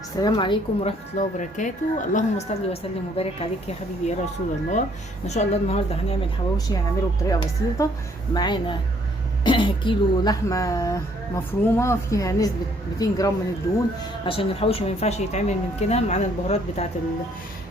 السلام عليكم ورحمة الله وبركاته. اللهم صل وسلم وبارك عليك يا حبيبي يا رسول الله. ان شاء الله النهارده هنعمل حواوشي، هنعمله بطريقة بسيطة. معانا كيلو لحمة مفرومة فيها نسبة 200 جرام من الدهون، عشان الحواوشي ما ينفعش يتعمل من كده. معانا البهارات بتاعت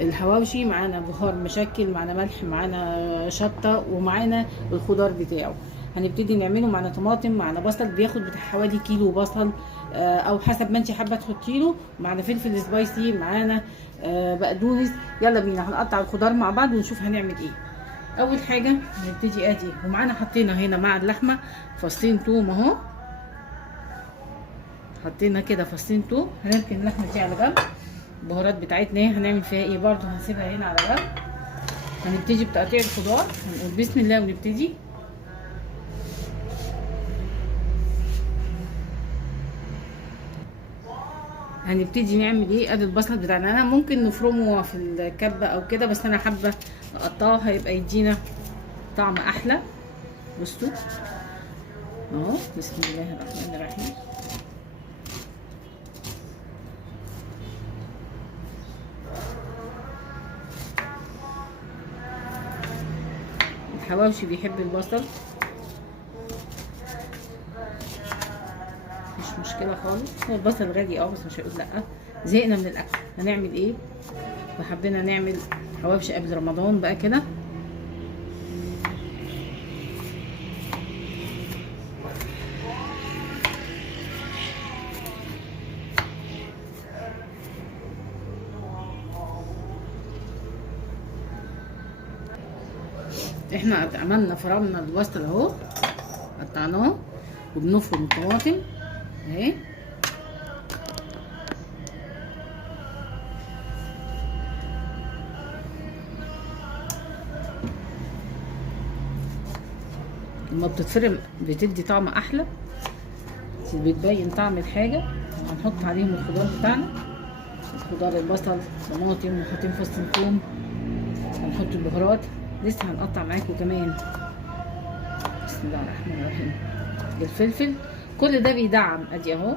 الحواوشي، معانا بهار مشكل، معانا ملح، معانا شطة، ومعانا الخضار بتاعه. هنبتدي نعمله. معانا طماطم، معانا بصل، بياخد بتاع حوالي كيلو بصل او حسب ما انت حابه تحطي له. معانا فلفل سبايسي، معانا بقدونس. يلا بينا هنقطع الخضار مع بعض ونشوف هنعمل ايه. اول حاجه هنبتدي ادي، ومعانا حطينا هنا مع اللحمه فصين توم اهو. حطينا كده فصين توم. هنركن اللحمه دي على جنب. البهارات بتاعتنا ايه هنعمل فيها ايه برضو هنسيبها هنا على جنب. هنبتدي بتقطيع الخضار. هنقول بسم الله ونبتدي. هنبتدي نعمل ايه. ادي البصل بتاعنا، انا ممكن نفرمه في الكبه او كده، بس انا حابه اقطعه هيبقى يدينا طعم احلى. بصوا اهو، بسم الله الرحمن الرحيم. الحواوشي بيحب البصل، مش مشكله خالص. هو البصل غالي بس مش هقول لا. زهقنا من الاكل، هنعمل ايه؟ وحبينا نعمل حواوشي قبل رمضان بقى كده. احنا عملنا فرمنا البصل اهو، قطعناه، وبنفرم الطماطم اهي. لما بتتفرم بتدي طعم احلى، بتبين طعم الحاجه. هنحط عليهم الخضار بتاعنا، الخضار البصل، طماطم، وحاطين فص ثوم. هنحط البهارات، لسه هنقطع معاكم كمان. بسم الله الرحمن الرحيم. الفلفل، كل ده بيدعم. ادي اهو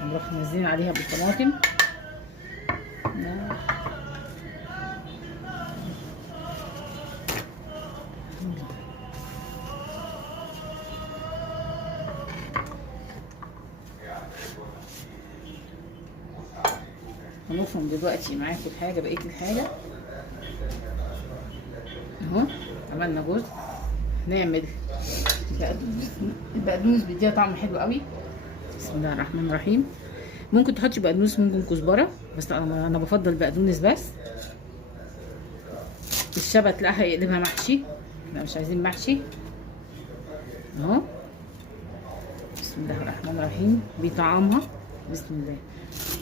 هنروح نازلين عليها بالطماطم. هنفرم دلوقتي معاكم الحاجه، بقيه الحاجه اهو. عملنا جزء، نعمل البقدونس بيديها طعم حلو قوي. بسم الله الرحمن الرحيم. ممكن تحطي بقدونس، ممكن كزبره، بس انا بفضل بقدونس بس. الشبت لا هيقلبها محشي، لا مش عايزين محشي اهو. بسم الله الرحمن الرحيم. بيطعمها. بسم الله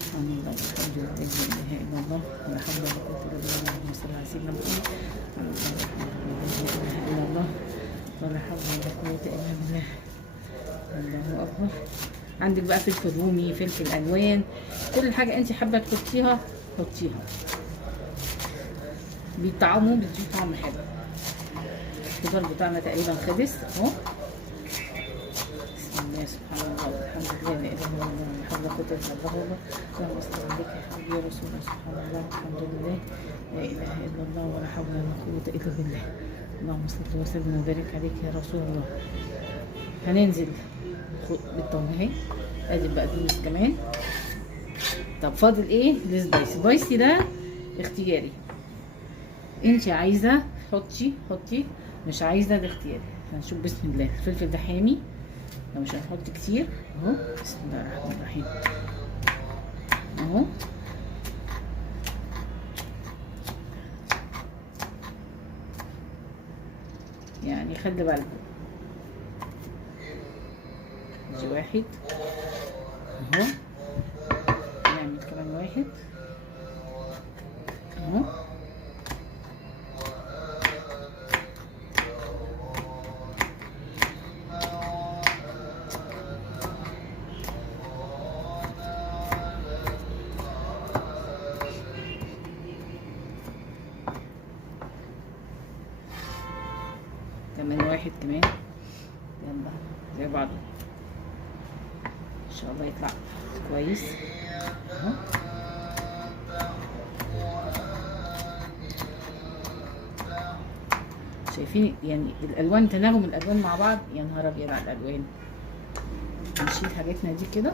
الحمد لله الحمد لله لا اله الا الله ولا حول ولا قوه الا بالله. اللهم صل على سيدنا محمد. لا اله الا الله ولا حول ولا قوه الا بالله. الله اكبر. عندك بقى فلفل رومي، فلفل الوان، كل حاجه انت حابه تحطيها حطيها. بيطعموا، بيديه طعم حلو. الخضار بتاعنا تقريبا خلص اهو. بسم الله سبحان الله والحمد لله لا اله الا الله ولا حول ولا قوه الا بالله. اللهم صل عليك يا حبيبي يا رسول الله. سبحان الله والحمد لله لا اله الا الله ولا حول ولا قوه الا بالله. اللهم صل وسلم وبارك عليك يا رسول الله. هننزل بالطن اهي. ادي البقدونس كمان. طب فاضل ايه؟ السبايسي. السبايسي ده اختياري، انت عايزه حطي، مش عايزه ده اختياري. هنشوف. بسم الله. الفلفل ده حامي، لو مش هنحط كتير اهو. بسم الله الرحمن الرحيم اهو. يعني خلي بالكم. دي واحد اهو. نعمل كمان واحد اهو. كمان واحد كمان. يلا زي بعضه ان شاء الله يطلع كويس اهو. شايفين يعني الالوان، تناغم الالوان مع بعض، يا نهار ابيض على الالوان. نشيل حاجاتنا دي كده.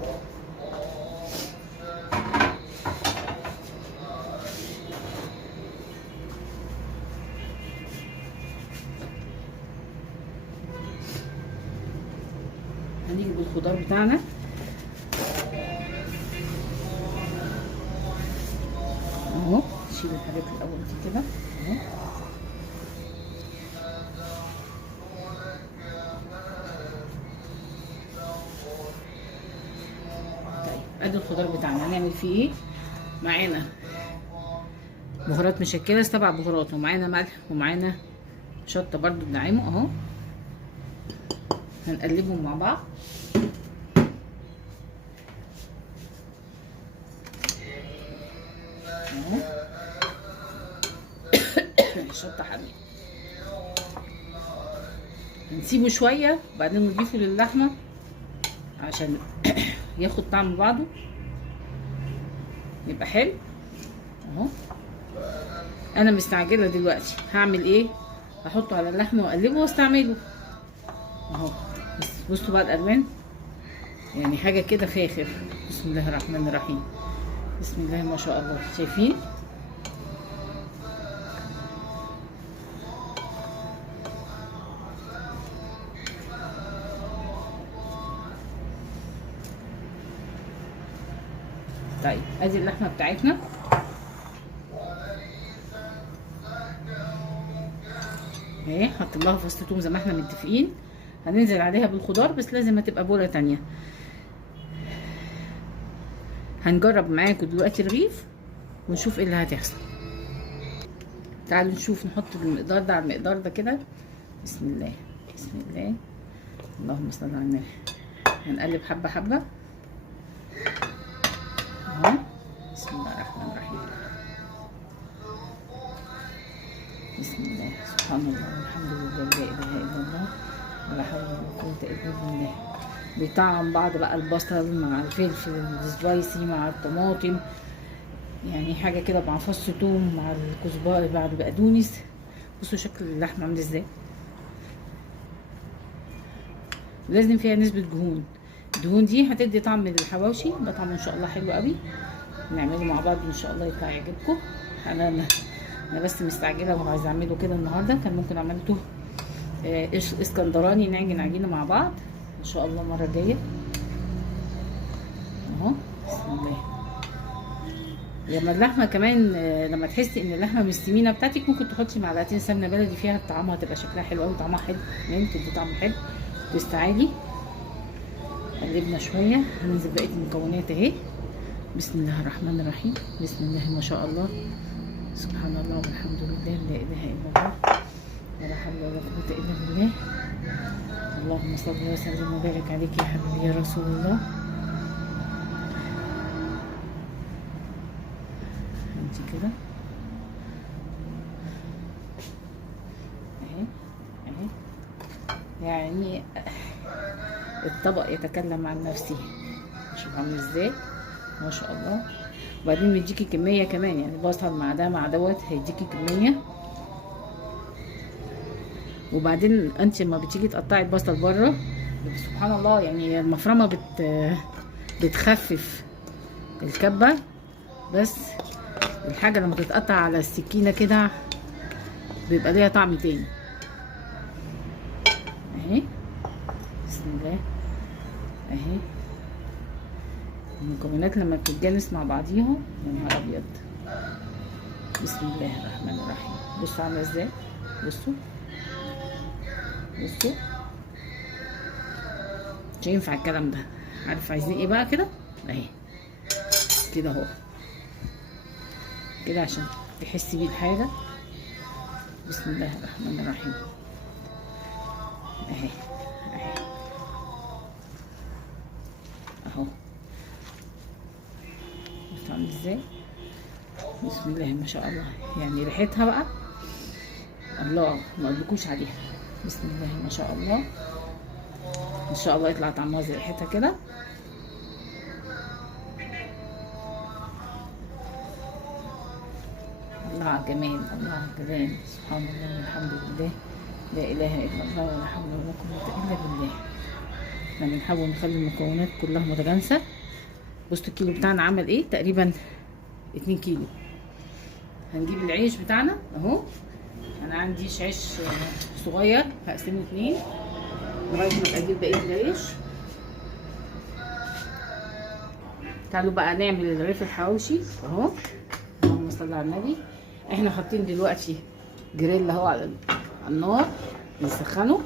هنيجي بالخضار بتاعنا اهو. نشيل الحاجات الاول دي كده اهو. طيب ادي الخضار بتاعنا، هنعمل فيه ايه؟ معانا بهارات مشكله 7 بهارات، ومعانا ملح، ومعانا شطه برضو بنعمه اهو. هنقلبهم مع بعض اهو. الشطه حاميه. هنسيبه شويه وبعدين نضيفه للحمه عشان ياخد طعم بعضه يبقى حلو اهو. انا مستعجله دلوقتي، هعمل ايه؟ هحطه على اللحمه واقلبه واستعمله اهو. بس بصوا بقى الالوان، يعني حاجه كده فاخر. بسم الله الرحمن الرحيم، بسم الله ما شاء الله. شايفين؟ طيب ادي اللحمه بتاعتنا اهي. حط لها فص ثوم زي ما احنا متفقين. هننزل عليها بالخضار، بس لازم تبقى بوله تانية. هنجرب معاكم دلوقتي رغيف ونشوف ايه اللي هتحصل. تعالوا نشوف، نحط المقدار ده على المقدار ده كده. بسم الله بسم الله، اللهم صل على النبي. هنقلب حبه حبه اهو. بسم الله الرحمن الرحيم. بسم الله، سبحان الله والحمد لله لا اله الا الله ولا حول ولا قوه الا بالله. بيطعم بعض بقى، البصل مع الفلفل السبايسي مع الطماطم، يعني حاجه كده مع فص ثوم مع الكزبره مع البقدونس. بصوا شكل اللحمه عامل ازاي. لازم فيها نسبه دهون. الدهون دي هتدي طعم للحواوشي، ده طعم ان شاء الله حلو قوي. نعمله مع بعض ان شاء الله يطلع يعجبكم. انا بس مستعجله وعايزه اعمله كده النهارده. كان ممكن عملته اسكندراني، نعجن عجينه مع بعض ان شاء الله المره الجايه اهو. بسم الله. لما اللحمه كمان لما تحسي ان اللحمه مستويه بتاعتك، ممكن تحطي معلقتين سمنه بلدي فيها، طعمها هتبقى شكلها حلو قوي، طعمها حلو كمان، تدي طعم حلو. تستعالي قلبنا شويه، هننزل بقيه المكونات اهي. بسم الله الرحمن الرحيم، بسم الله ما شاء الله، سبحان الله والحمد لله لا اله الا الله ولا حول ولا قوه الا بالله. اللهم صل وسلم وبارك عليك يا حبيبي يا رسول الله. انت كده اهي اهي، يعني الطبق يتكلم عن نفسه. شوف عامل ازاي ما شاء الله. وبعدين مديكي كميه كمان، يعني بصل مع ده مع دوت هيديكي كميه. وبعدين انت لما بتيجي تقطعي البصل بره، سبحان الله، يعني المفرمه بتخفف الكبه، بس الحاجه لما تتقطع على السكينه كده بيبقى ليها طعم تاني اهي. بسم الله اهي. المكونات لما بتتجانس مع بعضيها يا نهار ابيض. بسم الله الرحمن الرحيم. بصوا عامله ازاي، بصوا بصوا. مش هينفع الكلام ده. عارف عايزين ايه بقى كده اهي كده اهو كده عشان تحسي بيه الحاجه. بسم الله الرحمن الرحيم اهي اهي اهو. بصوا عامل ازاي. بسم الله ما شاء الله، يعني ريحتها بقى الله ما اقولكوش عليها. بسم الله ما شاء الله، ان شاء الله يطلع طعمها زي ريحتها كده. الله على الجمال، الله على الجمال، سبحان الله والحمد لله لا اله الا الله ولا حول ولا قوه الا بالله. احنا بنحاول نخلي المكونات كلها متجانسه. بصوا الكيلو بتاعنا عمل ايه؟ تقريبا 2 كيلو. هنجيب العيش بتاعنا اهو. انا عندي عيش صغير هقسمه 2 لغايه ما اجيب بقيه العيش. تعالوا بقى نعمل رغيف الحواوشي اهو. اللهم صل على النبي. احنا حاطين دلوقتي جريل اهو على النار نسخنه،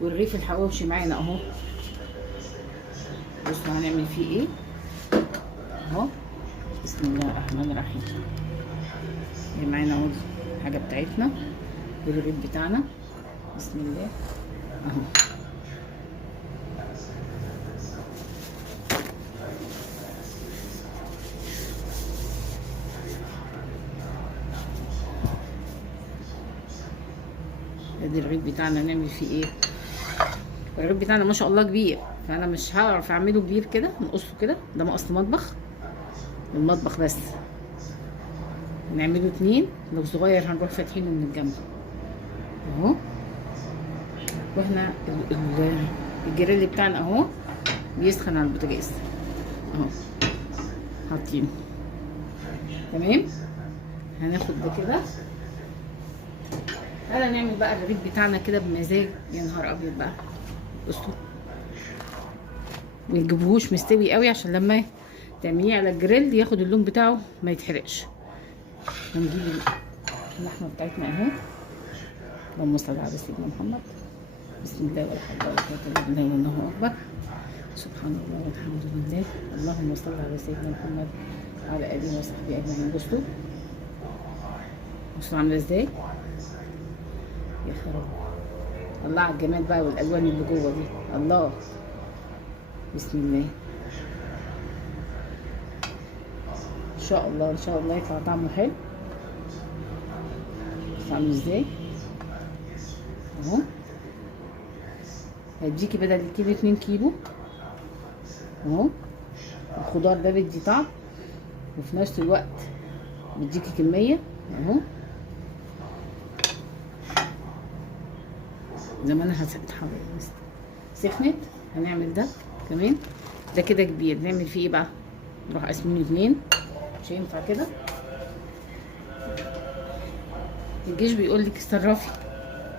والرغيف الحواوشي معانا اهو. بصوا هنعمل فيه ايه اهو. بسم الله الرحمن الرحيم. معانا اهو الحاجه بتاعتنا والرغيف بتاعنا. بسم الله اهو. ادي الرغيف بتاعنا نعمل فيه ايه. الرغيف بتاعنا ما شاء الله كبير، فانا مش هعرف اعمله كبير كده، نقصه كده. ده مقص مطبخ، المطبخ بس هنعمله 2. لو صغير هنروح فاتحينه من الجنب اهو. واحنا الجريل بتاعنا اهو بيسخن على البوتاجاز اهو، حاطينه تمام. هناخد ده كده. تعالى نعمل بقى الرغيف بتاعنا كده بمزاج. يا نهار ابيض بقى. بصوا ما تجيبوهوش مستوي قوي عشان لما تعمليه على الجريل ياخد اللون بتاعه ما يتحرقش. هنجيب اللحمه بتاعتنا اهو. اللهم صل على سيدنا محمد. بسم الله ولا حول ولا قوه الا بالله والله اكبر. سبحان الله والحمد لله. اللهم صل على سيدنا محمد وعلى اله وصحبه اجمعين. بصوا عامله ازاي يا خراب. الله على الجمال بقى والالوان اللي جوه دي. الله. بسم الله. ان شاء الله ان شاء الله يطلع طعمه حلو. بصوا عامل ازاي اهو. هيديكي بدل الكيلو 2 كيلو اهو. الخضار ده بيدي طعم وفي نفس الوقت بيديكي كميه اهو. زمانها هتتحرك سخنت. هنعمل ده كمان. ده كده كبير. نعمل فيه ايه بقى؟ نروح قاسمينه 2. مش هينفع كده. الجيش بيقول لك اتصرفي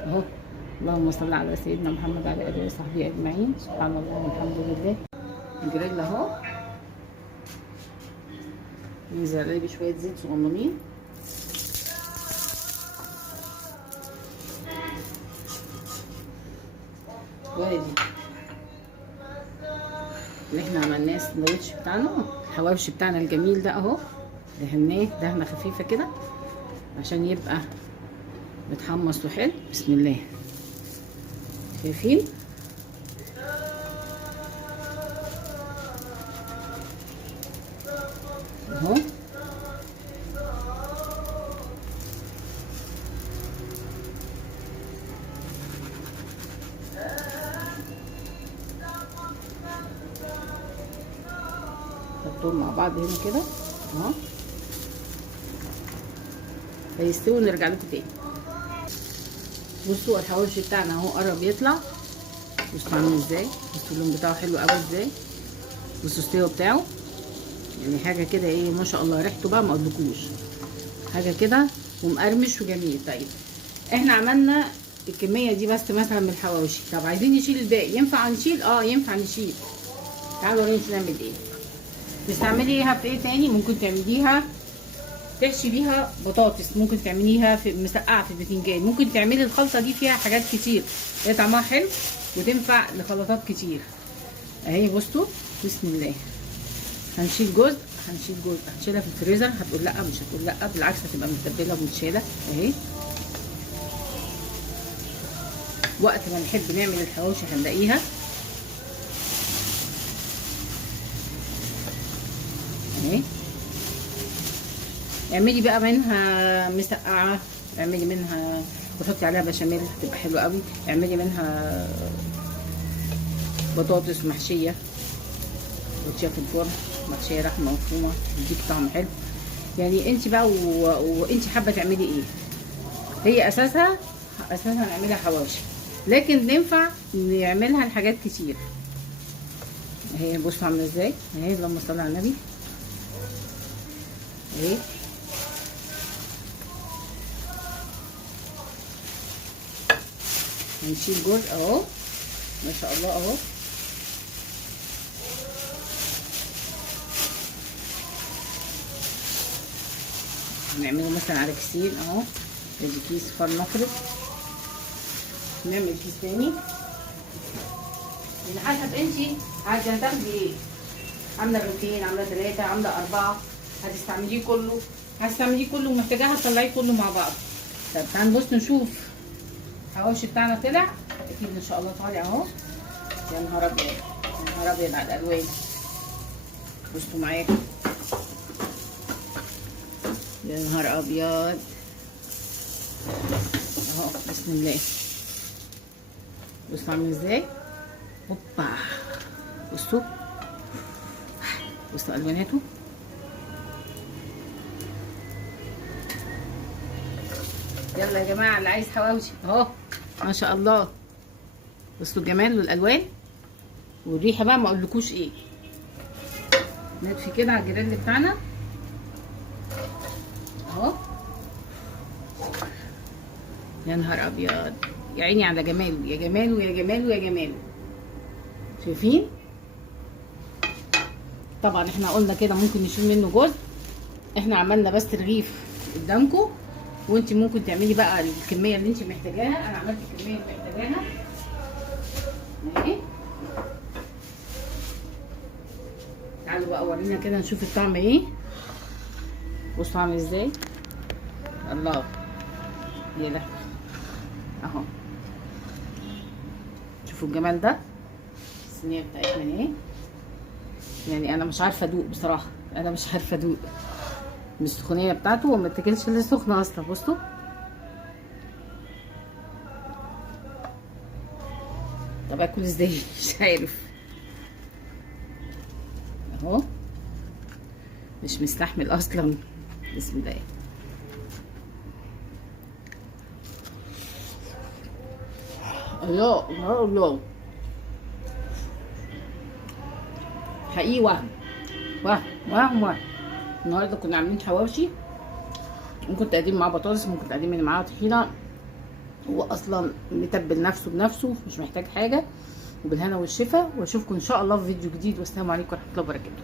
اهو. اللهم صل على سيدنا محمد وعلى اله وصحبه اجمعين. سبحان الله والحمد لله. الجريل اهو. ننزل عليه بشويه زيت صغننين. وادي اللي احنا عملناه السندوتش بتاعنا، الحواوشي بتاعنا الجميل ده اهو. دهناه دهنه خفيفه كده عشان يبقى متحمص وحلو. بسم الله. شايفين اهو. نحطهم مع بعض هنا كده اهو. هيستووا ونرجع لكم تاني. بصوا الحواوشي بتاعنا اهو قرب يطلع. بصوا عامل ازاي. بصوا اللون بتاعه حلو قوي ازاي. بصوا السوا بتاعه يعني حاجه كده ايه ما شاء الله. ريحته بقى ما اقولكوش حاجه كده ومقرمش وجميل. طيب احنا عملنا الكميه دي بس مثلا من الحواوشي. طب عايزين نشيل الباقي. ينفع نشيل؟ ينفع نشيل. تعالوا وريني نعمل ايه. تستعمليها في ايه تاني؟ ممكن تعمليها تحشي بيها بطاطس، ممكن تعمليها في مسقعه في البتنجان، ممكن تعملي الخلطه دي فيها حاجات كتير. هي طعمها حلو وتنفع لخلطات كتير اهي. بصوا بسم الله. هنشيل جزء هنشيلها في الفريزر. هتقول لا، مش هتقول لا، بالعكس هتبقى متبله ومتشاله اهي. وقت ما نحب نعمل الحواوشي هنلاقيها اهي. اعملي بقى منها مسقعه، اعملي منها وحطي عليها بشاميل هتبقى حلوه قوي. اعملي منها بطاطس محشيه وتشيها في الفرن، محشيه لحمه مفرومه تديك طعم حلو. يعني انت بقى وانت حابه تعملي ايه. هي اساسها اساسا هنعملها حواوشي، لكن ينفع نعملها لحاجات كتير. اهي بصوا عامله ازاي، اهي اللهم صل على النبي اهي. هنشيل جزء اهو ما شاء الله اهو. نعمله مثلا على كيسين اهو، ادي كيس فلنفرض، نعمل كيس تاني من حسب انتي عايزه هتاخدي ايه، عامله رغيفين، عامله 3، عامله 4، هتستعمليه كله، هتستعمليه كله ومحتاجاه هتطلعيه كله مع بعض. طب تعالى نبص نشوف الحواوشي بتاعنا طلع، اكيد ان شاء الله طالع اهو. يا نهار ابيض، يا نهار ابيض على الالوان، بصوا معايا، يا نهار ابيض اهو. بسم الله، بصوا عامل ازاي، هوبا، بصوا بصوا الواناته، يلا يا جماعه اللي عايز حواوشي اهو ما شاء الله. بصوا الجمال والالوان والريحه بقى ما اقولكوش ايه. نطفي كده على الجريل بتاعنا اهو. يا نهار ابيض، يا عيني على جماله، يا جماله يا جماله يا جماله، شايفين؟ طبعا احنا قلنا كده ممكن نشيل منه جزء، احنا عملنا بس رغيف قدامكم، وانت ممكن تعملي بقى الكميه اللي انت محتاجاها. انا عملت الكميه اللي محتاجاها اهي. تعالوا بقى ورينا كده نشوف الطعم ايه. بصوا عامل ازاي، الله يا لهوي اهو. شوفوا الجمال ده، الصينيه بتاعتنا ايه. يعني انا مش عارفه ادوق بصراحه، انا مش عارفه ادوق من السخونيه بتاعته، وما اتاكلش الا سخنه اصلا. بصوا طب اكل ازاي مش عارف اهو، مش مستحمل اصلا. بسم الله، الله الله الله، حقيقي وهم وهم وهم وهم. النهارده كنا عاملين حواوشي، ممكن تقديم معاه بطاطس، ممكن تقديم معاه طحينه، هو اصلا متبل نفسه بنفسه مش محتاج حاجه. وبالهنا والشفا، واشوفكم ان شاء الله في فيديو جديد، والسلام عليكم ورحمه الله وبركاته.